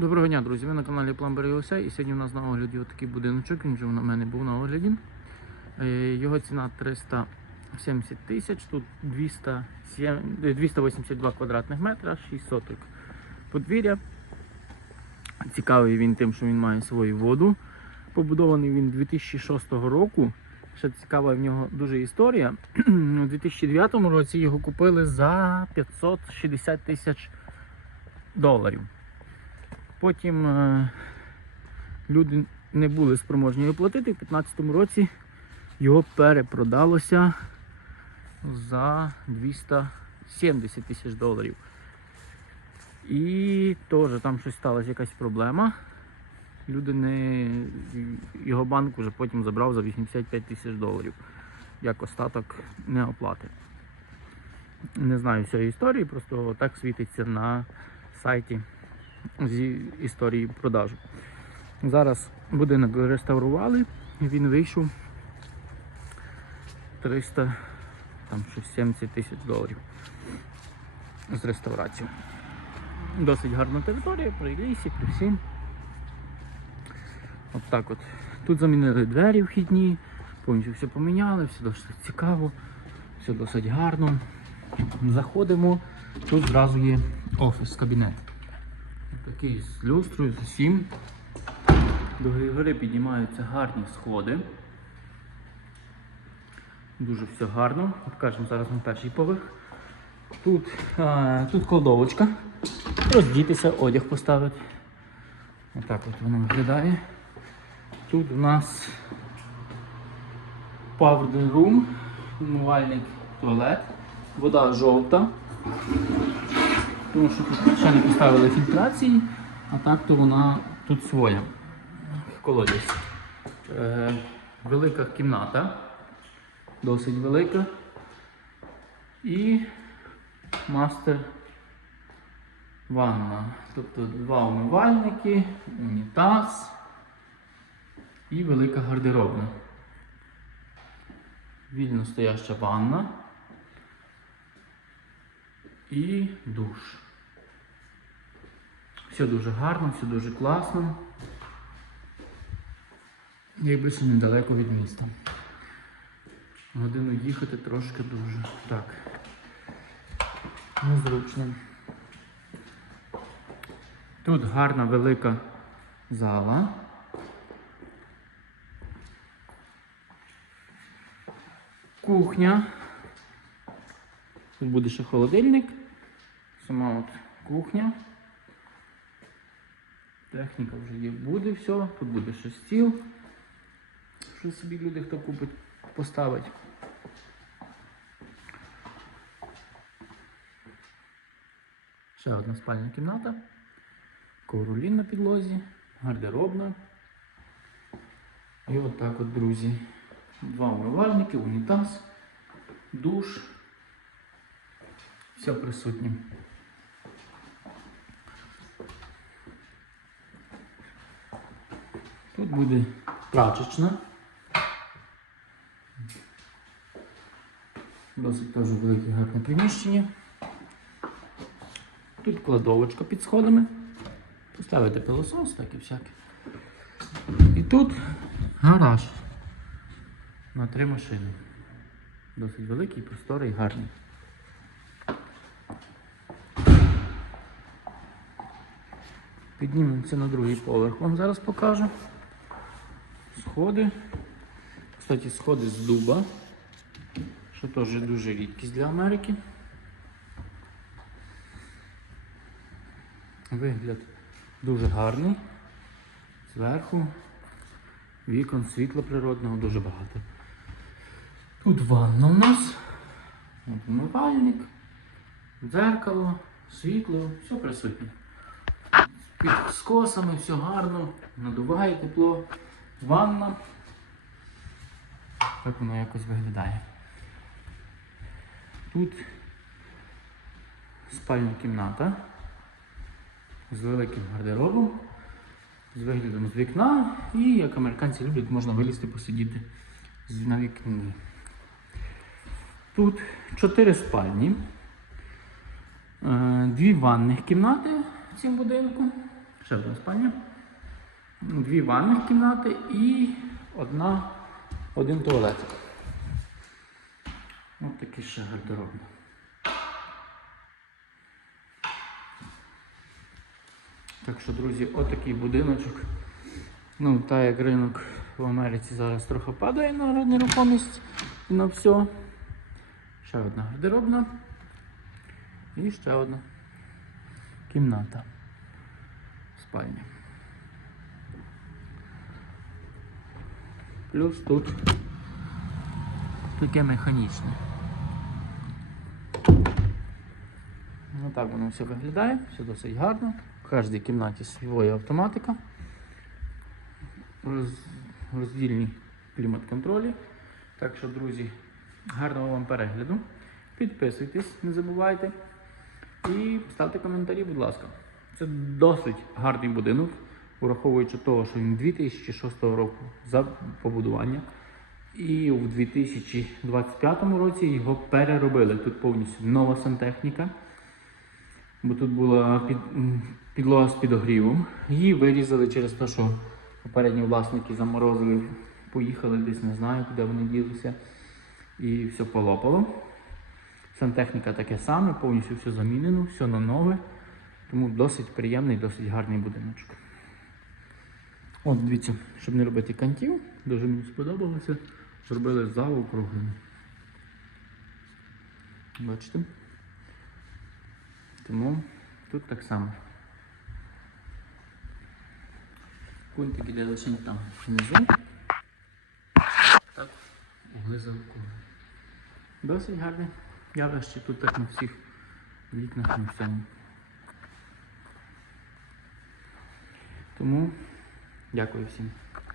Доброго дня, друзі! Ви на каналі Plumber USA і сьогодні у нас на огляді отакий будиночок, він вже на мене був на огляді. Е, Його ціна 370 тисяч, тут 207 е, 282 квадратних метра, 6 соток подвір'я. Цікавий він тим, що він має свою воду. Побудований він 2006 року. Ще цікава в нього дуже історія. У 2009 році його купили за 560 тисяч доларів. Потім е, люди не були спроможні його платити. В 2015 році його перепродалося за 270 тисяч доларів. І теж там щось сталася якась проблема. Люди не. Його банк вже потім забрав за 85 тисяч доларів. Як остаток неоплати. Не знаю всієї історії, просто так світиться на сайті зі історії продажу. Зараз будинок реставрували, він вийшов 300 там щось 70 тисяч доларів з реставрацією. Досить гарна територія, при лісі, при всім. От так от. Тут замінили двері вхідні, повністю все поміняли, все досить цікаво, все досить гарно. Заходимо, тут зразу є офіс, кабінет. Такий з люстрою, з усім. До гори піднімаються гарні сходи. Дуже все гарно. Покажемо зараз на перший поверх. Тут, а, тут кладовочка. Роздітися, одяг поставити. Отак от воно виглядає. Тут у нас powder room, умивальник, туалет, вода жовта. Тому що тут ще не поставили фільтрації, а так то вона тут своя. Колодязь. Е, велика кімната, досить велика. І мастер ванна. Тобто два умивальники, унітаз і велика гардеробна. Вільно стояща ванна і душ. Все дуже гарно, все дуже класно. Ще недалеко від міста. Годину їхати трошки дуже. Так. Незручно. Тут гарна велика зала. Кухня. Тут буде ще холодильник. Сама от кухня. Техніка вже є, буде все. Тут буде ще стіл. Що собі люди хто купить, поставить. Ще одна спальня кімната. Ковролін на підлозі, гардеробна. І от от, друзі. Два умивальники, унітаз, душ. Все присутнє. Тут буде прачечна. Досить теж велике гарне приміщення. Тут кладовочка під сходами. Поставити пилосос, так і всяке. І тут гараж на три машини. Досить великий, просторий гарний. Піднімемося на другий поверх. Вам зараз покажу. Сходи. Кстати, сходи з дуба. Що теж дуже рідкість для Америки. Вигляд дуже гарний. Зверху вікон світла природного дуже багато. Тут ванна у нас. Умивальник, дзеркало, світло, все присутнє. Під скосами, все гарно, надуває тепло, ванна. Так воно якось виглядає. Тут спальня кімната з великим гардеробом, з виглядом з вікна і, як американці люблять, можна вилізти посидіти на вікні. Тут чотири спальні, е, дві ванних кімнати в цьому будинку. Ще одна спальня. Дві ванних кімнати і одна, один туалетик. Ось такий ще гардеробний. Так що, друзі, отакий будиночок. Ну, та як ринок в Америці зараз трохи падає на нерухомість на все. Ще одна гардеробна. І ще одна кімната. Спальня. Плюс тут таке механічне. Ну так воно все виглядає, все досить гарно. В кожній кімнаті своя автоматика. Роз, роздільні клімат-контролі. Так що, друзі, гарного вам перегляду. Підписуйтесь, не забувайте. І ставте коментарі, будь ласка. Це досить гарний будинок, враховуючи того, що він 2006 року за побудування. І у 2025 році його переробили. Тут повністю нова сантехніка. Бо тут була під, підлога з підогрівом. Її вирізали через те, що попередні власники заморозили, поїхали десь, не знаю, куди вони ділися. І все полопало. Сантехніка таке саме, повністю все замінено, все на нове. Тому досить приємний, досить гарний будиночок. От, дивіться, щоб не робити кантів, дуже мені сподобалося. Зробили заокруглену. Бачите? Тому тут так само. Пунктик іде лише там внизу. Так, угли заокруглені. Досить гарне явище тут так на всіх вікнах на всьому. Тому дякую всім.